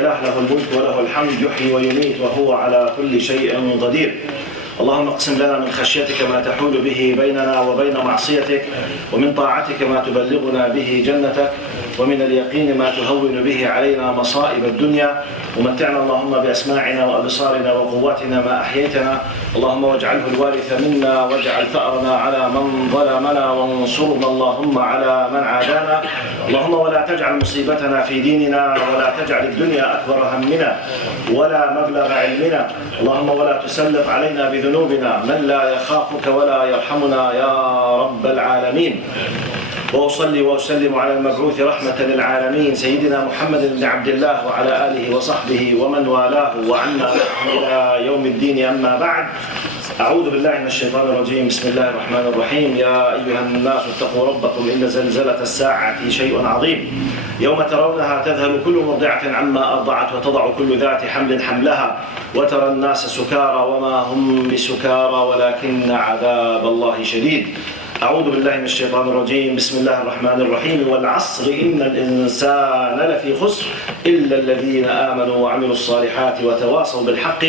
له الملك وله الحمد يحيي ويميت وهو على كل شيء قدير. اللهم اقسم لنا من خشيتك ما تحول به بيننا وبين معصيتك، ومن طاعتك ما تبلغنا به جنتك، ومن اليقين ما تهون به علينا مصائب الدنيا. ومتعنا اللهم بأسماعنا وأبصارنا وقواتنا ما أحييتنا، اللهم واجعله الوارث منا، واجعل ثأرنا على من ظلمنا، وانصرنا اللهم على من عادانا. اللهم ولا تجعل مصيبتنا في ديننا، ولا تجعل الدنيا أكبر همنا ولا مبلغ علمنا. اللهم ولا تسلط علينا بذنوبنا من لا يخافك ولا يرحمنا يا رب العالمين. وأصلي وأسلم على المبعوث رحمة للعالمين سيدنا محمد بن عبد الله وعلى آله وصحبه ومن والاه وعنا إلى يوم الدين. أما بعد، أعوذ بالله من الشيطان الرجيم. بسم الله الرحمن الرحيم. يا أيها الناس اتقوا ربكم إن زلزلة الساعة شيء عظيم، يوم ترونها تذهل كل مرضعة عما أرضعت وتضع كل ذات حمل حملها، وترى الناس سكارى وما هم بسكارى ولكن عذاب الله شديد. أعوذ بالله من الشيطان الرجيم. بسم الله الرحمن الرحيم. والعصر إن الإنسان لفي خسر إلا الذين آمنوا وعملوا الصالحات وتواصوا بالحق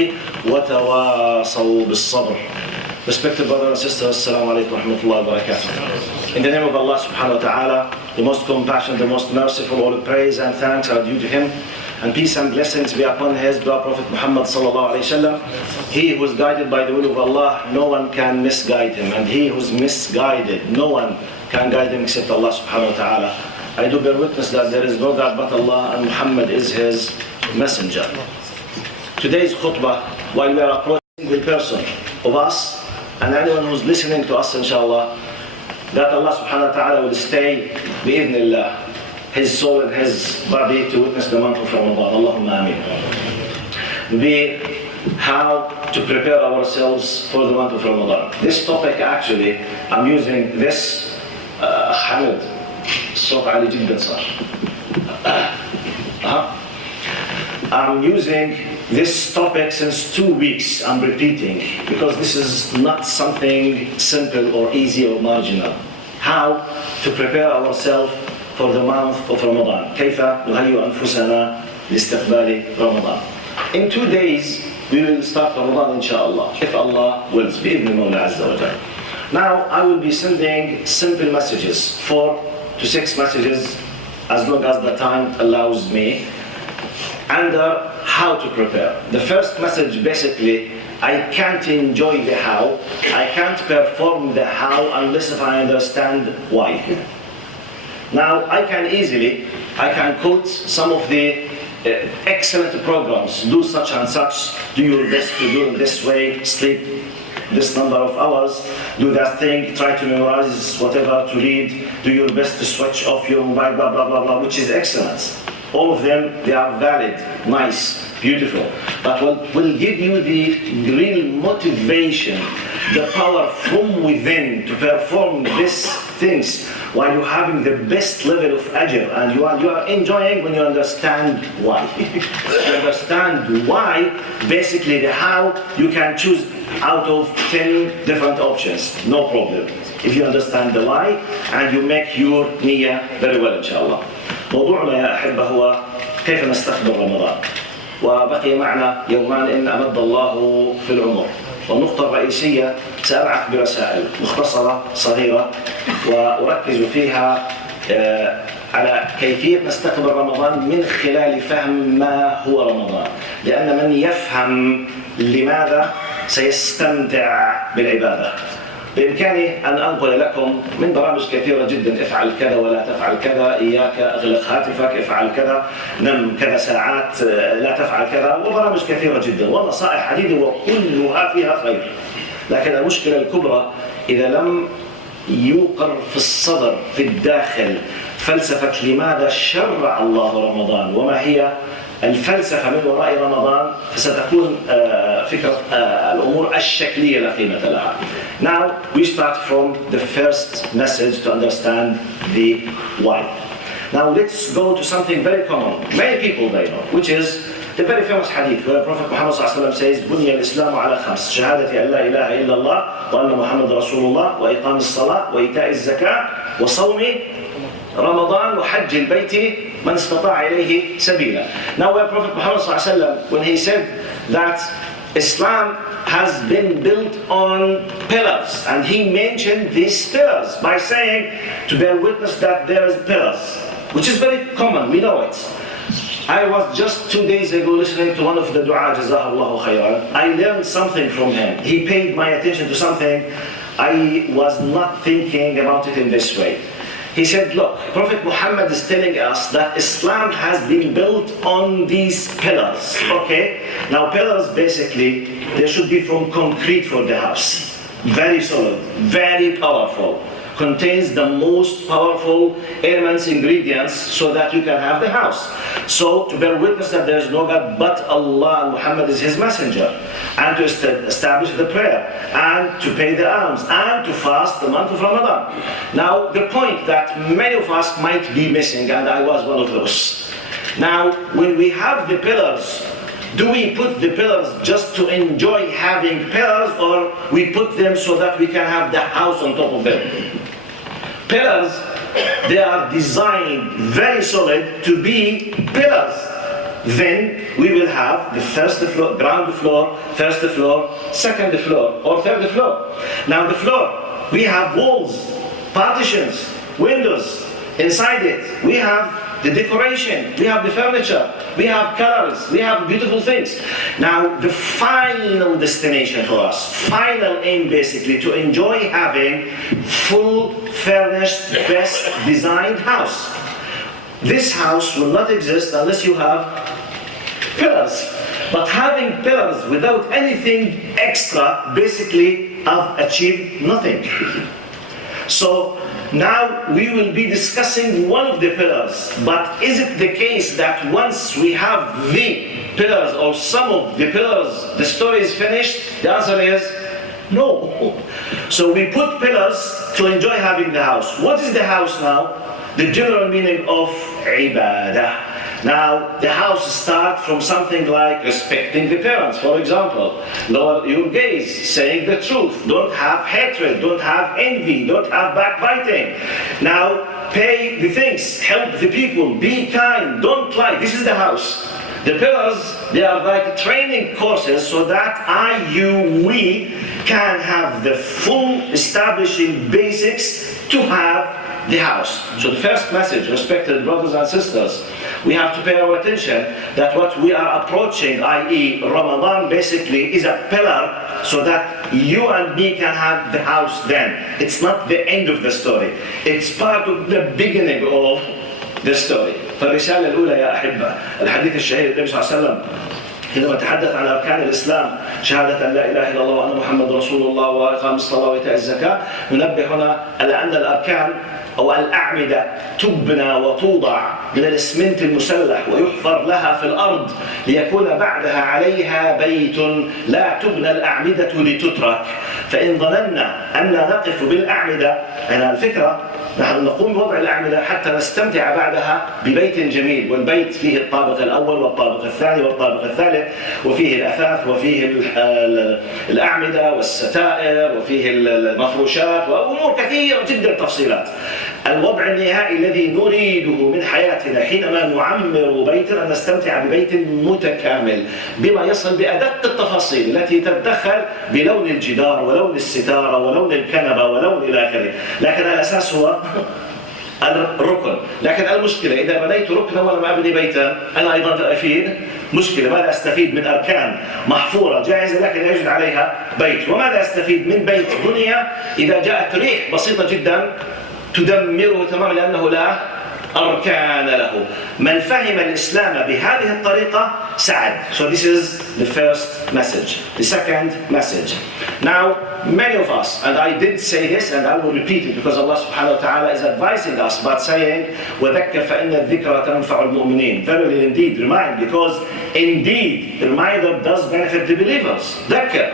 وتواصوا بالصبر. Respected brothers and sisters, Assalamu alaikum wa rahmatullahi wa barakatuh. In the name of Allah subhanahu wa ta'ala, the most compassionate, the most merciful, all praise and thanks are due to Him. And peace and blessings be upon His beloved Prophet Muhammad sallallahu alayhi wa sallam. He who is guided by the will of Allah, no one can misguide him. And he who is misguided, no one can guide him except Allah subhanahu wa ta'ala. I do bear witness that there is no God but Allah, and Muhammad is His messenger. Today's khutbah, while we are approaching the person of us, and anyone who is listening to us inshallah, that Allah subhanahu wa ta'ala will stay bi'idhnillah, his soul and his body to witness the month of Ramadan. Allahumma ameen. How to prepare ourselves for the month of Ramadan. This topic actually, I'm using this حمد الصوت عالي جدا صار. I'm using this topic since 2 weeks. I'm repeating because this is not something simple or easy or marginal. How to prepare ourselves for the month of Ramadan. كيف نهيئ أنفسنا لاستقبال رمضان. In 2 days we will start Ramadan inshallah, if Allah wills, بإذن المولى عز وجل. Now I will be sending simple messages, 4 to 6 messages, as long as the time allows me, under how to prepare. The first message basically, I can't enjoy the how, I can't perform the how unless if I understand why. Now I can quote some of the excellent programs. Do such and such, do your best to do it this way, sleep this number of hours, do that thing, try to memorize whatever to read, do your best to switch off your mobile, blah blah blah blah, which is excellence. All of them, they are valid, nice, beautiful. But what will give you the real motivation, the power from within to perform these things while you're having the best level of ajr, and you are enjoying when you understand why. You understand why, basically the how, you can choose out of 10 different options, no problem. If you understand the why and you make your niyyah very well inshallah. موضوعنا يا أحبة هو كيف نستقبل رمضان. وبقي معنا يومان إن أمد الله في العمر. والنقطة الرئيسية سأبعث برسائل مختصرة صغيرة وأركز فيها على كيفية نستقبل رمضان من خلال فهم ما هو رمضان. لأن من يفهم لماذا سيستمتع بالعبادة. بإمكاني أن أنقل لكم من برامج كثيرة جدا، افعل كذا ولا تفعل كذا، إياك أغلق هاتفك، افعل كذا، نم كذا ساعات، لا تفعل كذا، وبرامج كثيرة جدا ونصائح عديدة وكلها فيها خير. لكن المشكلة الكبرى إذا لم يوقر في الصدر في الداخل فلسفة لماذا شرع الله رمضان وما هي الفلسفة من وراء رمضان، فستكون فكرة الأمور الشكلية لا قيمة لها. Now we start from the first message to understand the why. Now let's go to something very common. Many people they know, which is the very famous hadith where Prophet Muhammad says, بني الإسلام على 5 شهادة أن لا إله إلا الله وأن محمد رسول الله وإقام الصلاة وإيتاء الزكاة وصوم Ramadan وحج البيت من استطاع إليه سبيلا. Now where Prophet Muhammad ﷺ, when he said that Islam has been built on pillars, and he mentioned these pillars by saying to bear witness that there is pillars, which is very common, we know it. I was just 2 days ago listening to one of the du'a, Jazahullahu khairan. I learned something from him. He paid my attention to something I was not thinking about it in this way. He said, look, Prophet Muhammad is telling us that Islam has been built on these pillars, okay? Now pillars basically, they should be from concrete for the house. Very solid, very powerful. Contains the most powerful elements, ingredients, so that you can have the house. So to bear witness that there is no God but Allah and Muhammad is His messenger, and to establish the prayer, and to pay the alms, and to fast the month of Ramadan. Now the point that many of us might be missing, and I was one of those. Now when we have the pillars, do we put the pillars just to enjoy having pillars, or we put them so that we can have the house on top of them? Pillars, they are designed very solid to be pillars. Then we will have the first floor, ground floor, first floor, second floor, or third floor. Now the floor, we have walls, partitions, windows. Inside it, we have the decoration, we have the furniture, we have colors, we have beautiful things. Now the final destination for us, final aim basically, to enjoy having full furnished, best designed house. This house will not exist unless you have pillars. But having pillars without anything extra, basically I've achieved nothing. So now we will be discussing one of the pillars, but is it the case that once we have the pillars or some of the pillars, the story is finished? The answer is no. So we put pillars to enjoy having the house. What is the house now? The general meaning of ibadah. Now, the house starts from something like respecting the parents, for example. Lower your gaze, saying the truth. Don't have hatred, don't have envy, don't have backbiting. Now, pay the things, help the people, be kind, don't lie. This is the house. The pillars, they are like training courses so that we can have the full establishing basics to have the house. So the first message, respected brothers and sisters, we have to pay our attention that what we are approaching, i.e. Ramadan, basically is a pillar so that you and me can have the house then. It's not the end of the story. It's part of the beginning of the story. فالرسالة الأولى يا أحبة، الحديث الشهير النبي صلى الله عليه وسلم حينما تحدث عن أركان الإسلام، شهادة أن لا إله إلا الله وأن محمد رسول الله وإقام الصلاة وإيتاء الزكاة، ننبه هنا على أن الأركان أو الأعمدة تبنى وتوضع من الإسمنت المسلح ويحفر لها في الأرض ليكون بعدها عليها بيت، لا تبنى الأعمدة لتترك. فإن ظننا أن نقف بالأعمدة، أنا الفكرة نحن نقوم بوضع الأعمدة حتى نستمتع بعدها ببيت جميل، والبيت فيه الطابق الأول والطابق الثاني والطابق الثالث، وفيه الأثاث وفيه الأعمدة والستائر وفيه المفروشات وأمور كثيرة جدا تفصيلات. الوضع النهائي الذي نريده من حياتنا حينما نعمر بيتا أن نستمتع ببيت متكامل بما يصل بأدق التفاصيل التي تتدخل بلون الجدار ولون الستارة ولون الكنبة ولون إلى آخره. لكن الأساس هو الركن. لكن المشكلة إذا بنيت ركنا ولم أبني بيتا، أنا أيضا أفيد مشكلة. ماذا أستفيد من أركان محفورة جاهزة لكن يجد عليها بيت؟ وماذا أستفيد من بيت بني إذا جاءت ريح بسيطة جدا تدمره تماما لأنه لا أركان له؟ من فهم الإسلام بهذه الطريقة سعد. So this is the first message. The second message. Now, many of us, and I did say this and I will repeat it because Allah subhanahu wa ta'ala is advising us by saying, وَذَكَّرْ فَإِنَّ الذِّكْرَ تَنْفَعُ الْمُؤْمِنِينَ. Verily indeed, remind, because indeed, the reminder does benefit the believers. ذَكَّرْ.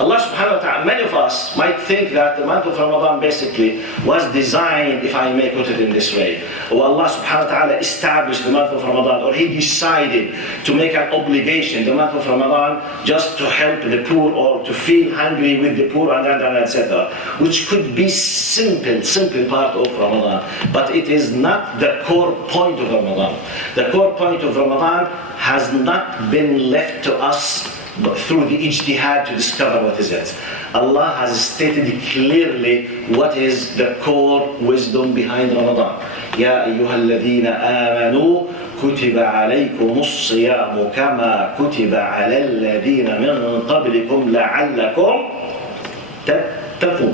Allah subhanahu wa ta'ala, many of us might think that the month of Ramadan basically was designed, if I may put it in this way, or Allah subhanahu wa ta'ala established the month of Ramadan, or He decided to make an obligation the month of Ramadan just to help the poor or to feel hungry with the poor and etc. Which could be simple part of Ramadan, but it is not the core point of Ramadan. The core point of Ramadan has not been left to us through the ijtihad to discover what is it. Allah has stated clearly what is the core wisdom behind Ramadan. Ya ayyuhalladhina amanu kutiba alaykumus siyamu kama kutiba alal ladhina min qablikum la'allakum tattaqun.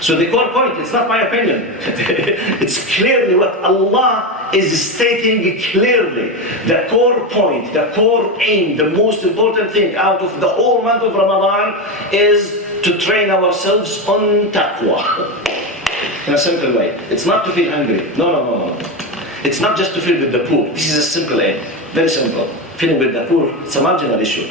So the core point, it's not my opinion. It's clearly what Allah is stating clearly. The core point, the core aim, the most important thing out of the whole month of Ramadan is to train ourselves on taqwa. In a simple way. It's not to feel hungry. No. It's not just to feel with the poor. This is a simple aim. Very simple. Feeling with the poor, it's a marginal issue.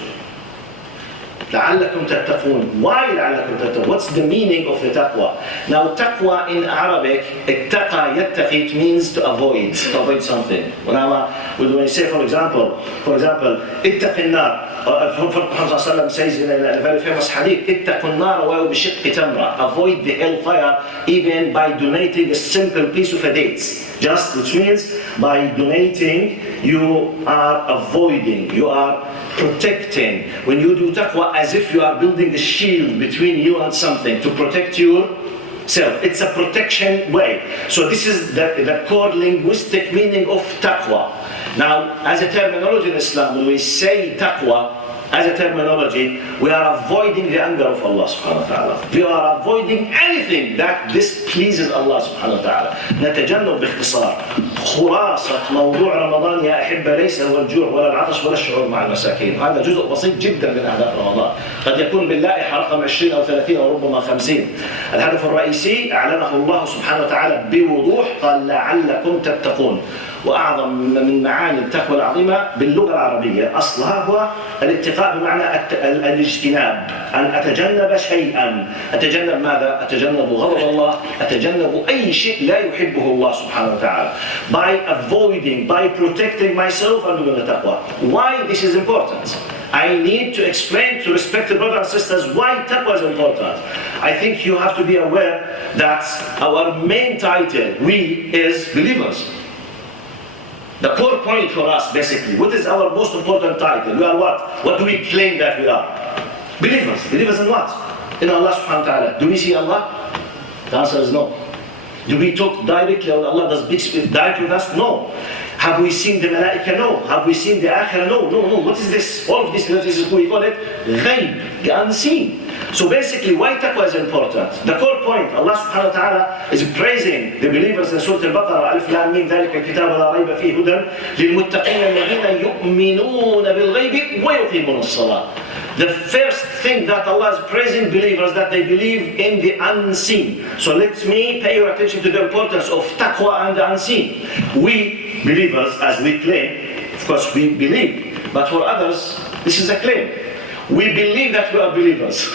لعلكم تتقون. Why لعلكم تتقون? What's the meaning of the taqwa? Now taqwa in Arabic, اتقى يتقي, it means to avoid something. When we say for example, اتق النار. Prophet ﷺ says in a very famous hadith, اتقوا النار ولو بشق تمرة. Avoid the hellfire even by donating a simple piece of a date. Just, which means by donating you are avoiding, you are protecting. When you do taqwa, as if you are building a shield between you and something to protect yourself. It's a protection way. So this is the core linguistic meaning of taqwa. Now, as a terminology in Islam, when we say taqwa, as a terminology, we are avoiding the anger of Allah subhanahu wa ta'ala. We are avoiding anything that displeases Allah subhanahu wa ta'ala. نتجنب باختصار. خلاصة موضوع رمضان يا أحبة ليس هو الجوع ولا العطش ولا الشعور مع المساكين. هذا جزء بسيط جدا من أهداف رمضان. قد يكون باللائحة رقم 20 أو 30 أو ربما 50. الهدف الرئيسي أعلنه الله سبحانه وتعالى بوضوح، قال لعلكم تتقون. وأعظم من معاني التقوى العظيمة باللغة العربية أصلها هو الاتقاء بمعنى الاجتناب، أن أتجنب شيئا. أتجنب ماذا؟ أتجنب غضب الله، أتجنب أي شيء لا يحبه الله سبحانه وتعالى. By avoiding, by protecting myself and doing the taqwa. Why this is important? I need to explain to respected brothers and sisters why taqwa is important. I think you have to be aware that our main title, we, is believers. The core point for us, basically, what is our most important title? We are what? What do we claim that we are? Believers. Believers in what? In Allah subhanahu wa ta'ala. Do we see Allah? The answer is no. Do we talk directly with Allah? Does Big Spirit directly with us? No. Have we seen the malaika? No. Have we seen the akhirah? No. What is this? All of this is what we call it ghaib, the unseen. So basically, why taqwa is important? The core point, Allah subhanahu wa ta'ala is praising the believers in Surah Al-Baqarah, Alif Lam Mim, ذَلِكَ الْكِتَابُ لَا رَيْبَ فِيهِ هُدًى لِلْمُتَّقِينَ الَّذِينَ يُؤْمِنُونَ بِالْغَيْبِ وَيُقِيمُونَ الصَّلَاةَ. The first thing that Allah is praising believers, that they believe in the unseen. So let me pay your attention to the importance of taqwa and the unseen. We believers, as we claim, of course we believe, but for others, this is a claim. We believe that we are believers.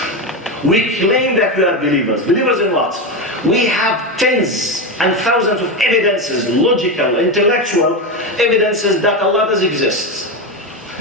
We claim that we are believers. Believers in what? We have tens and thousands of evidences, logical, intellectual evidences that Allah does exist.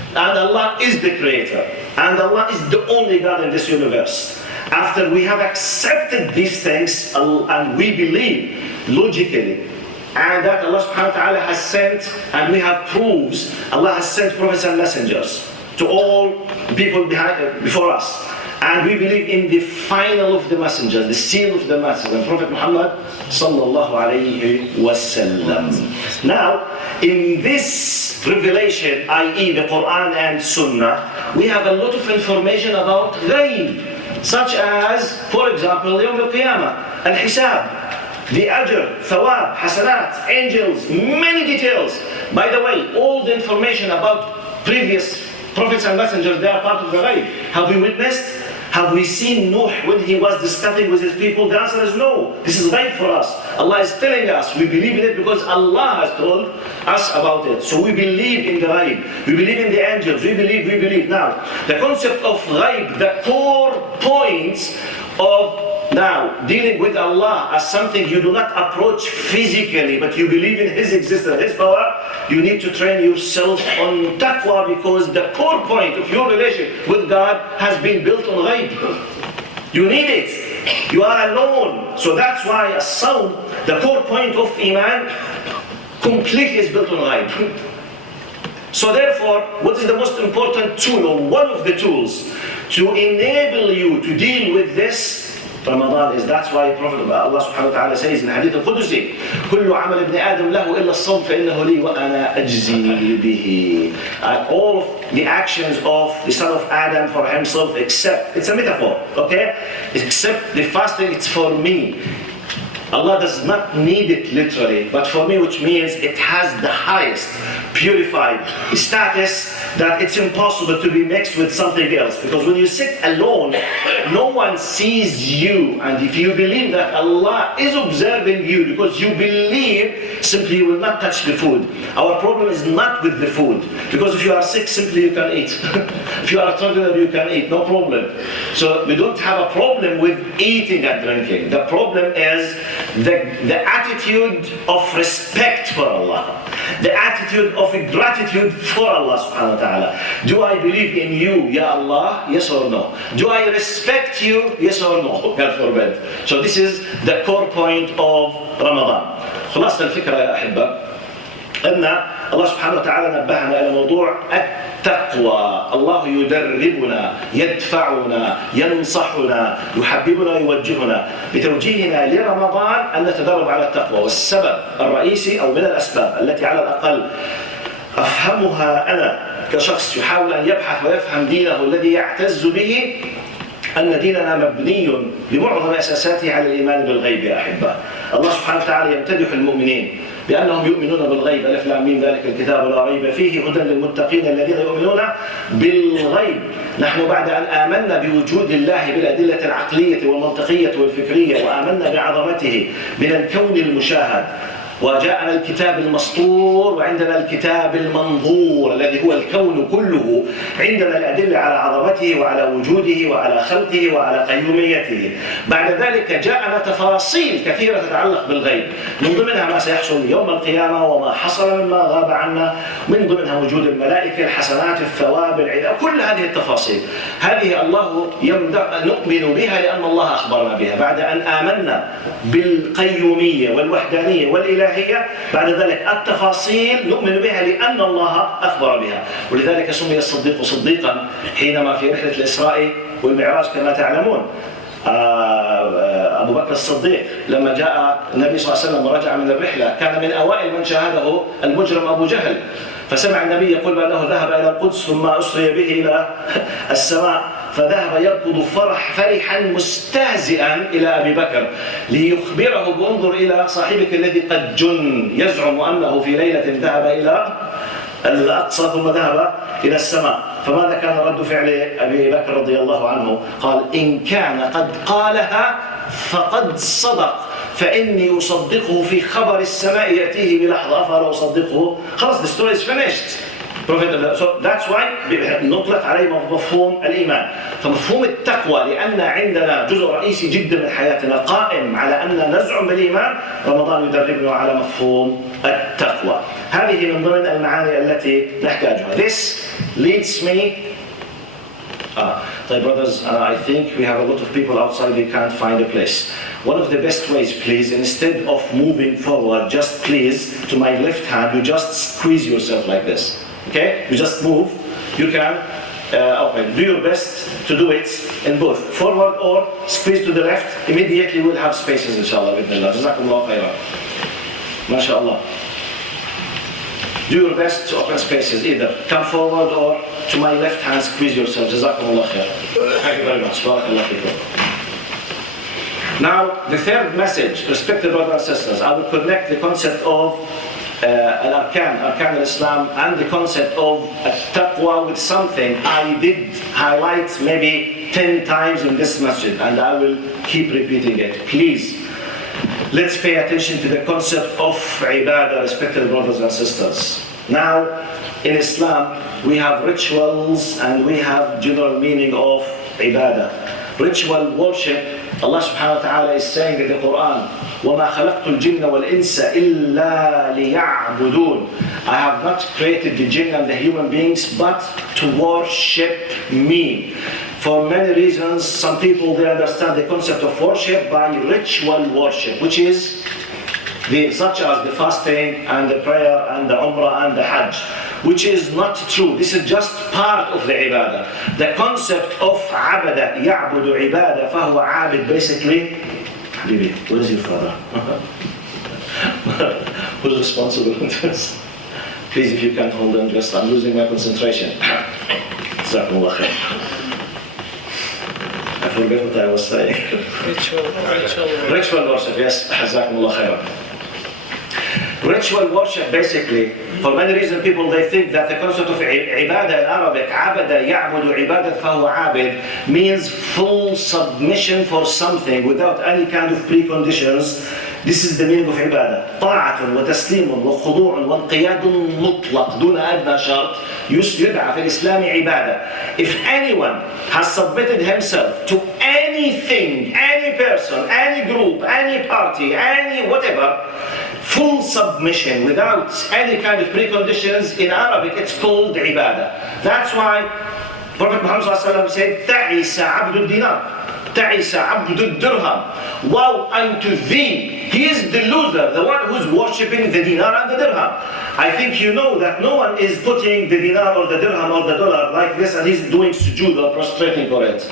And Allah is the creator. And Allah is the only God in this universe. After we have accepted these things, and we believe logically, and that Allah subhanahu wa ta'ala has sent, and we have proofs, Allah has sent prophets and messengers to all people before us. And we believe in the final of the messengers, the seal of the messenger, Prophet Muhammad sallallahu alayhi wasallam. Now, in this revelation, i.e. the Quran and Sunnah, we have a lot of information about ghaib, such as, for example, Yawm al-Qiyamah, al-Hisab, the Ajr, Thawab, Hasanat, angels, many details. By the way, all the information about previous prophets and messengers, they are part of the ghaib. Have we witnessed? Have we seen Nuh when he was discussing with his people? The answer is no. This is right for us. Allah is telling us we believe in it because Allah has told us about it. So we believe in the ghaib. We believe in the angels. We believe. Now, the concept of ghaib, the core points of now dealing with Allah as something you do not approach physically, but you believe in His existence, His power, you need to train yourself on taqwa, because the core point of your relationship with God has been built on ghaib. You need it. You are alone. So that's why as-sawm, the core point of iman, completely is built on ghaib. So therefore, what is the most important tool, or one of the tools, to enable you to deal with this? Ramadan is. That's why Prophet Allah subhanahu wa ta'ala says in Hadith al-Qudusi, كل عمل ابن آدم له إلا الصوم فإنه لي وأنا أجزي به. All of the actions of the son of Adam for himself, except, it's a metaphor, okay? Except the fasting, it's for me. Allah does not need it literally, but for me, which means it has the highest purified status that it's impossible to be mixed with something else. Because when you sit alone, no one sees you. And if you believe that Allah is observing you because you believe, simply you will not touch the food. Our problem is not with the food. Because if you are sick, simply you can eat. If you are traveler, you can eat, no problem. So we don't have a problem with eating and drinking. The problem is the attitude of respect for Allah. The attitude of gratitude for Allah subhanahu wa ta'ala. Do I believe in you, Ya Allah? Yes or no? Do I respect you? Yes or no? God forbid. So this is the core point of Ramadan. خلاصة الفكرة يا أحبة أن الله سبحانه وتعالى نبهنا إلى موضوع التقوى. الله يدربنا، يدفعنا، ينصحنا، يحببنا، يوجهنا بتوجيهنا لرمضان أن نتدرب على التقوى. والسبب الرئيسي أو من الأسباب التي على الأقل أفهمها أنا كشخص يحاول أن يبحث ويفهم دينه الذي يعتز به، أن ديننا مبني بمعظم أساساته على الإيمان بالغيب يا أحبة. الله سبحانه وتعالى يمتدح المؤمنين بأنهم يؤمنون بالغيب. ألف لام ميم ذلك الكتاب لا ريب فيه هدى للمتقين الذين يؤمنون بالغيب. نحن بعد أن آمنا بوجود الله بالأدلة العقلية والمنطقية والفكرية، وآمنا بعظمته من الكون المشاهد، وجاءنا الكتاب المسطور وعندنا الكتاب المنظور الذي هو الكون كله، عندنا الأدلة على عظمته وعلى وجوده وعلى خلقه وعلى قيوميته. بعد ذلك جاءنا تفاصيل كثيرة تتعلق بالغيب، من ضمنها ما سيحصل يوم القيامة وما حصل مما غاب عنا، من ضمنها وجود الملائكة، الحسنات، الثواب، العذاب، كل هذه التفاصيل هذه الله نؤمن بها لأن الله أخبرنا بها. بعد أن آمنا بالقيومية والوحدانية والإلهية، بعد ذلك التفاصيل نؤمن بها لأن الله أخبر بها. ولذلك سمي الصديق صديقا حينما في رحلة الإسراء والمعراج كما تعلمون. أبو بكر الصديق لما جاء النبي صلى الله عليه وسلم ورجع من الرحلة كان من أوائل من شاهده المجرم أبو جهل، فسمع النبي يقول بأنه ذهب إلى القدس ثم أسري به إلى السماء، فذهب يركض فرحا مستهزئا إلى أبي بكر ليخبره بانظر إلى صاحبك الذي قد جن، يزعم أنه في ليلة ذهب إلى الأقصى ثم ذهب إلى السماء. فماذا كان رد فعل أبي بكر رضي الله عنه؟ قال إن كان قد قالها فقد صدق، فإني أصدقه في خبر السماء يأتيه بلحظة أفلا أصدقه. خلاص the story is finished. So that's why نطلق عليه مفهوم الإيمان. فمفهوم التقوى لأن عندنا جزء رئيسي جدا من حياتنا قائم على أن نزعم بالإيمان، رمضان يدربنا على مفهوم التقوى. هذه من ضمن المعاني التي نحتاجها. This leads me brothers, I think we have a lot of people outside, we can't find a place. One of the best ways, please, instead of moving forward, just please, to my left hand, you just squeeze yourself like this. Okay? You just move. You can do your best to do it in both forward or squeeze to the left. Immediately we'll have spaces, inshallah. Jazakumullah khairan. MashaAllah. Do your best to open spaces, either come forward or to my left hand, squeeze yourself. Jazakumullah khair. Thank you very much. Barakallah fikum. Now, the third message, respected brothers and sisters, I will connect the concept of Arkan al-Islam and the concept of taqwa with something I did highlight maybe 10 times in this masjid, and I will keep repeating it. Please, let's pay attention to the concept of ibadah, respected brothers and sisters. Now, in Islam, we have rituals and we have general meaning of ibadah. Ritual worship, Allah subhanahu wa ta'ala is saying in the Quran, وَمَا خَلَقْتُ الْجِنَّ وَالْإِنسَ إِلَّا لِيَعْبُدُونَ. I have not created the jinn and the human beings but to worship me. For many reasons, some people, they understand the concept of worship by ritual worship, which is such as the fasting and the prayer and the umrah and the hajj, which is not true. This is just part of the ibadah. The concept of abada, ya'budu ibadah, fahuwa abid, basically, Bibi, where is your father? Who's responsible for this? Please, if you can hold on, just I'm losing my concentration. Jazakumullah khair. I forgot what I was saying. Ritual worship, yes. Jazakumullah khair. Ritual worship, basically, for many reasons, people they think that the concept of ibadah in Arabic, abada ya'budu ibadat fahuwa abid, means full submission for something without any kind of preconditions. This is the meaning of ibadah. طاعة وتسليم وخضوع وانقياد مطلق دون أدنى شرط يدعى في الإسلام عبادة. If anyone has submitted himself to anything, any person, any group, any party, any whatever, full submission without any kind of preconditions, in Arabic it's called ibadah. That's why Prophet Muhammad said, تعس عبد الدينار, تعس عبد الدرهم. Woe unto thee, he is the loser, the one who's worshipping the dinar and the dirham. I think you know that no one is putting the dinar or the dirham or the dollar like this and he's doing sujood or prostrating for it.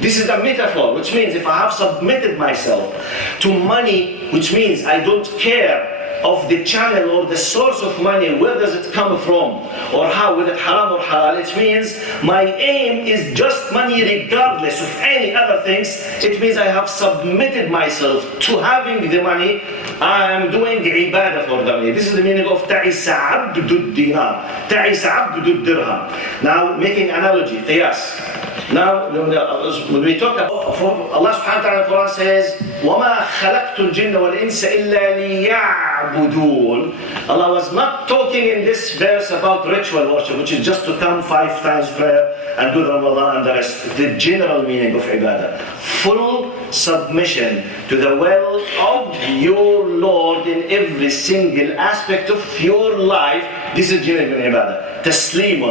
This is a metaphor, which means if I have submitted myself to money, which means I don't care of the channel or the source of money, where does it come from, or how, whether it haram or halal, it means my aim is just money regardless of any other things. It means I have submitted myself to having the money. I am doing ibadah for the money. This is the meaning of ta'isa abdud dinar, ta'isa abdud dirham. Now, making analogy, qiyas. Now, when we talk about Allah subhanahu wa ta'ala, the Quran says, وَمَا خَلَقْتُ الْجِنَّ وَالْإِنسَ إِلَّا لِيَعْبُدُونَ. Allah was not talking in this verse about ritual worship, which is just to come 5 times prayer and do the Ramadan and the rest. The general meaning of ibadah. Full submission to the will of your Lord in every single aspect of your life. This is genuine ibadah. تسليم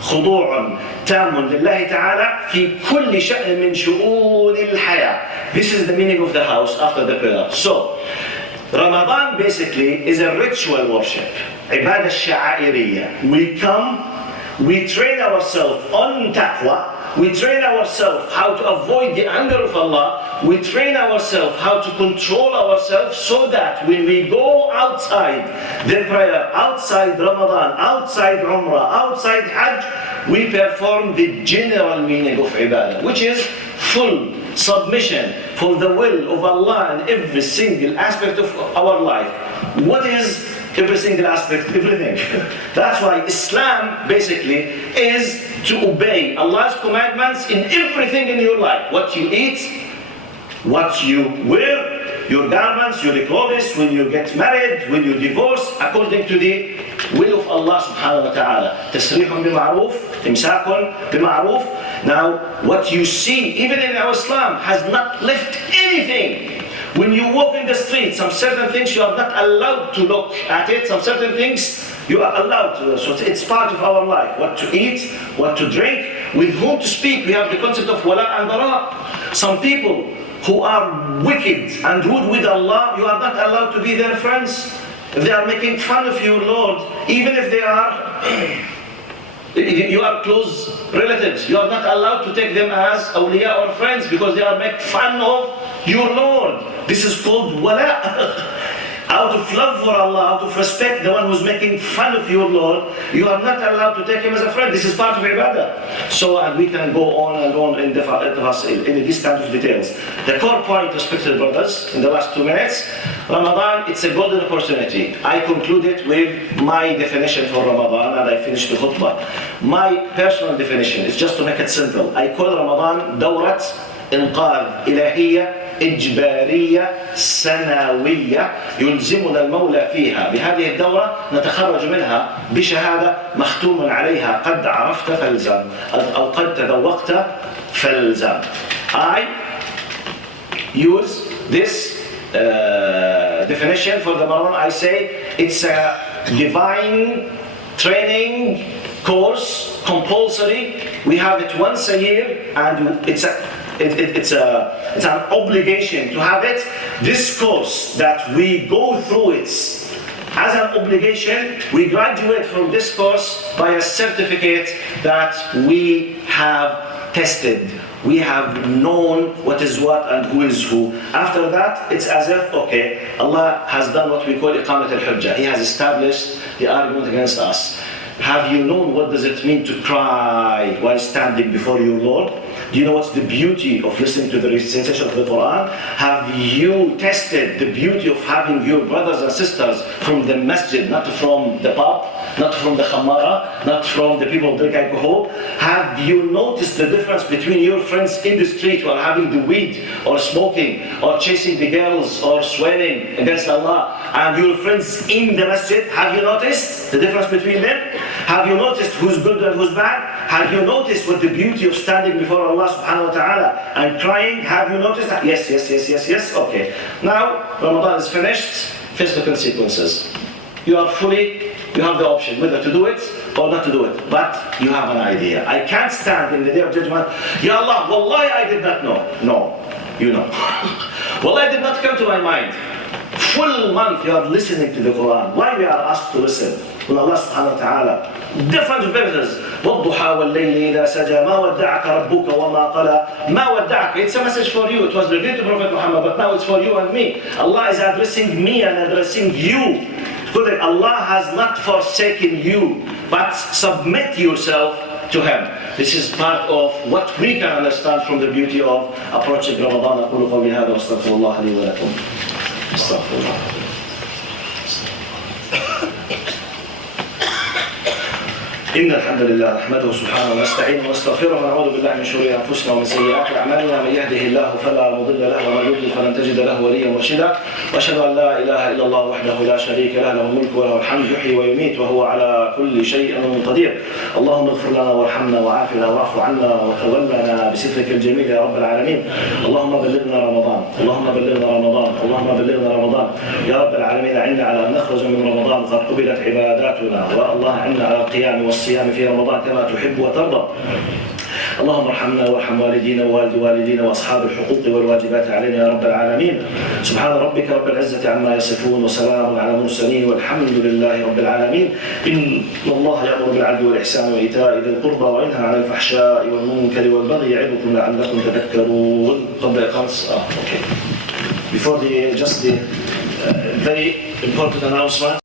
خضوع تام لله تعالى في كل شأن من شؤون الحياة. This is the meaning of the house after the prayer. So, Ramadan basically is a ritual worship. عبادة شعائرية. We come, we train ourselves on taqwa. We train ourselves how to avoid the anger of Allah. We train ourselves how to control ourselves so that when we go outside the prayer, outside Ramadan, outside Umrah, outside Hajj, we perform the general meaning of ibadah, which is full submission for the will of Allah in every single aspect of our life. What is every single aspect? Everything. That's why Islam basically is to obey Allah's commandments in everything in your life. What you eat, what you wear, your garments, your clothes, when you get married, when you divorce, according to the will of Allah subhanahu wa ta'ala. تسريح بمعروف, إمساك بمعروف. Now, what you see, even in our Islam, has not left anything. When you walk in the street, some certain things you are not allowed to look at it, some certain things you are allowed to. So it's part of our life. What to eat, what to drink, with whom to speak. We have the concept of wala and bara. Some people who are wicked and rude with Allah, you are not allowed to be their friends. If they are making fun of your Lord, even if they are you are close relatives, you are not allowed to take them as awliya or friends because they are making fun of your Lord. This is called wala. Out of love for Allah, out of respect, the one who's making fun of your Lord, you are not allowed to take him as a friend. This is part of ibadah. So, and we can go on and on in these kind of details. The core point, respected brothers, in the last 2 minutes, Ramadan, it's a golden opportunity. I concluded with my definition for Ramadan, and I finished the khutbah. My personal definition is just to make it simple. I call Ramadan دورة إنقاذ إلهية إجبارية سنوية يلزمنا المولى فيها. بهذه الدورة نتخرج منها بشهادة مختوم عليها قد عرفت فالزم أو قد تذوقت فالزم. I use this definition for the Ramadan. I say it's a divine training course, compulsory. We have it once a year, and it's an obligation to have it. This course that we go through it as an obligation, we graduate from this course by a certificate that we have tested. We have known what is what and who is who. After that, it's as if, okay, Allah has done what we call iqamat al-hujjah. He has established the argument against us. Have you known what does it mean to cry while standing before your Lord? Do you know what's the beauty of listening to the recitation of the Quran? Have you tested the beauty of having your brothers and sisters from the masjid, not from the pub, not from the khamara, not from the people who drink alcohol? Have you noticed the difference between your friends in the street who are having the weed or smoking or chasing the girls or swearing against Allah, and your friends in the masjid? Have you noticed the difference between them? Have you noticed who's good and who's bad? Have you noticed what the beauty of standing before Allah subhanahu wa ta'ala and crying? Have you noticed that? Yes. Okay. Now Ramadan is finished. Face the consequences. You have the option whether to do it or not to do it. But you have an idea. I can't stand in the day of judgment. Ya Allah, wallahi I did not know. No, you know. Wallahi I did not come to my mind. Full month you are listening to the Quran. Why we are asked to listen? When Allah subhanahu wa ta'ala, different verses. وَالضُّحَى وَاللَّيْلِ إِذَا سَجَى مَا وَدَّعَكَ رَبُّكَ وَمَا قَلَى مَا وَدَّعَكَ. It's a message for you. It was revealed to Prophet Muhammad, but now it's for you and me. Allah is addressing me and addressing you. Allah has not forsaken you, but submit yourself to Him. This is part of what we can understand from the beauty of approaching Ramadan. أقول قولي هذا وأستغفر الله لي ولكم. استغفر الله. إن الحمد لله نحمده سبحانه ونستعينه ونستغفره ونعوذ بالله من شرور أنفسنا ومن سيئات أعمالنا. من يهده الله فلا مضل له ومن يضلل فلن تجد له وليا مرشدا. وأشهد أن لا إله إلا الله وحده لا شريك له له الملك وله الحمد يحيي ويميت وهو على كل شيء قدير. اللهم اغفر لنا وارحمنا وعافنا واعف عنا وتولنا بسترك الجميل يا رب العالمين. اللهم بلغنا رمضان، اللهم بلغنا رمضان، اللهم بلغنا رمضان يا رب العالمين. عنا على أن نخرج من رمضان قد قبلت عباداتنا، والله عنا على القيام والصيام في رمضان كما تحب وترضى. اللهم ارحمنا وارحم والدينا ووالد والدينا واصحاب الحقوق والواجبات علينا يا رب العالمين. سبحان ربك رب العزة عما يصفون وسلام على المرسلين والحمد لله رب العالمين. إن الله يأمر بالعدل والإحسان وإيتاء ذي القربى وينهى عن الفحشاء والمنكر والبغي يعظكم لعلكم تذكرون. قبل إقامة okay. Before the very important announcement.